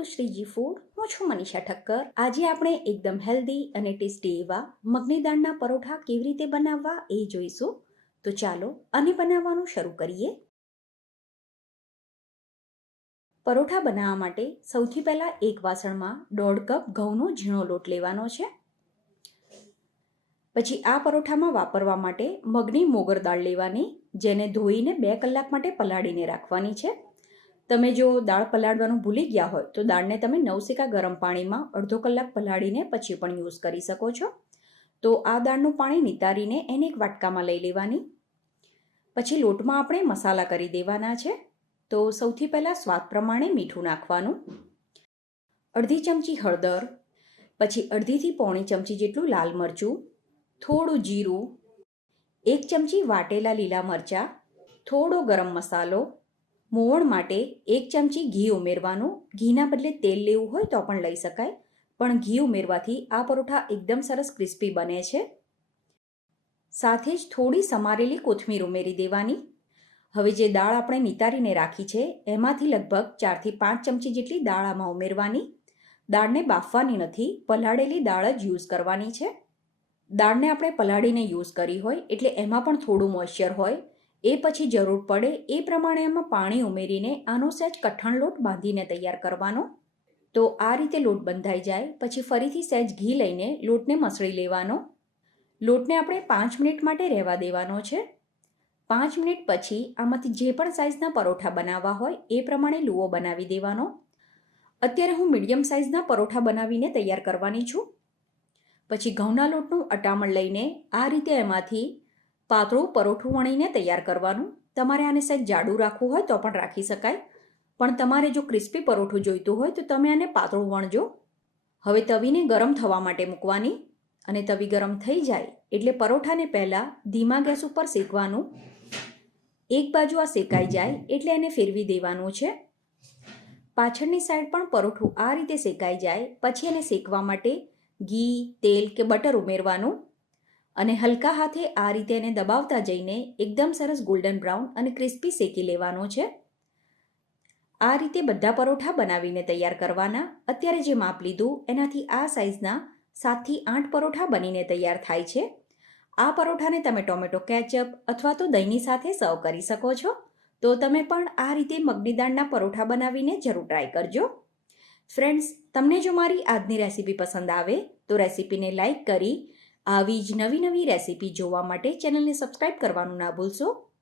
Two Shriji food. હું છું મનીષા ઠક્કર. આજે આપણે એકદમ હેલ્ધી અને ટેસ્ટી એવા મગની દાળના પરોઠા કેવી રીતે બનાવવા એ જોઈશું. તો ચાલો આને બનાવવાનું શરૂ કરીએ. પરોઠા બનાવવા માટે સૌથી પહેલાં એક વાસણમાં 1.5 કપ ઘઉંનો ઝીણો લોટ લેવાનો છે. પછી આ પરોઠામાં વાપરવા માટે મગની મોગર દાળ લેવાની, જેને ધોઈને 2 કલાક માટે પલાળીને રાખવાની છે. તમે જો દાળ પલાળવાનું ભૂલી ગયા હોય તો દાળને તમે નવસેકા ગરમ પાણીમાં અડધો કલાક પલાળીને પછી પણ યુઝ કરી શકો છો. તો આ દાળનું પાણી નિતારીને એને એક વાટકામાં લઈ લેવાની. પછી લોટમાં આપણે મસાલા કરી દેવાના છે. તો સૌથી પહેલાં સ્વાદ પ્રમાણે મીઠું નાખવાનું, અડધી ચમચી હળદર, પછી અડધીથી પોણી ચમચી જેટલું લાલ મરચું, થોડું જીરું, 1 ચમચી વાટેલા લીલા મરચાં, થોડો ગરમ મસાલો, મોવણ માટે 1 ચમચી ઘી ઉમેરવાનું. ઘીના બદલે તેલ લેવું હોય તો પણ લઈ શકાય, પણ ઘી ઉમેરવાથી આ પરોઠા એકદમ સરસ ક્રિસ્પી બને છે. સાથે જ થોડી સમારેલી કોથમીર ઉમેરી દેવાની. હવે જે દાળ આપણે નિતારીને રાખી છે એમાંથી લગભગ 4 થી 5 ચમચી જેટલી દાળ આમાં ઉમેરવાની. દાળને બાફવાની નથી, પલાળેલી દાળ જ યુઝ કરવાની છે. દાળને આપણે પલાળીને યુઝ કરી હોય એટલે એમાં પણ થોડું મોઇશ્ચર હોય. એ પછી જરૂર પડે એ પ્રમાણે એમાં પાણી ઉમેરીને આનો સહેજ કઠણ લોટ બાંધીને તૈયાર કરવાનો. તો આ રીતે લોટ બંધાઈ જાય પછી ફરીથી સહેજ ઘી લઈને લોટને મસળી લેવાનો. લોટને આપણે 5 મિનિટ માટે રહેવા દેવાનો છે. 5 મિનિટ પછી આમાંથી જે પણ સાઇઝના પરોઠા બનાવવા હોય એ પ્રમાણે લુઓ બનાવી દેવાનો. અત્યારે હું મીડિયમ સાઇઝના પરોઠા બનાવીને તૈયાર કરવાની છું. પછી ઘઉંના લોટનું અટામણ લઈને આ રીતે એમાંથી પાતળું પરોઠું વણીને તૈયાર કરવાનું. તમારે આને સહેજ જાડું રાખવું હોય તો પણ રાખી શકાય, પણ તમારે જો ક્રિસ્પી પરોઠું જોઈતું હોય તો તમે આને પાતળું વણજો. હવે તવીને ગરમ થવા માટે મૂકવાની અને તવી ગરમ થઈ જાય એટલે પરોઠાને પહેલાં ધીમા ગેસ ઉપર શેકવાનું. એક બાજુ આ શેકાઈ જાય એટલે એને ફેરવી દેવાનું છે. પાછળની સાઈડ પણ પરોઠું આ રીતે શેકાઈ જાય પછી એને શેકવા માટે ઘી, તેલ કે બટર ઉમેરવાનું અને હલકા હાથે આ રીતે એને દબાવતા જઈને એકદમ સરસ ગોલ્ડન બ્રાઉન અને ક્રિસ્પી શેકી લેવાનો છે. આ રીતે બધા પરોઠા બનાવીને તૈયાર કરવાના. અત્યારે જે માપ લીધું એનાથી આ સાઇઝના 7 થી 8 પરોઠા બનીને તૈયાર થાય છે. આ પરોઠાને તમે ટોમેટો કેચઅપ અથવા તો દહીંની સાથે સર્વ કરી શકો છો. તો તમે પણ આ રીતે મગની દાળના પરોઠા બનાવીને જરૂર ટ્રાય કરજો. ફ્રેન્ડ્સ, તમને જો મારી આજની રેસીપી પસંદ આવે તો રેસીપીને લાઇક કરી આવી જ નવી રેસીપી જોવા માટે ચેનલને સબસ્ક્રાઇબ કરવાનું ના ભૂલશો.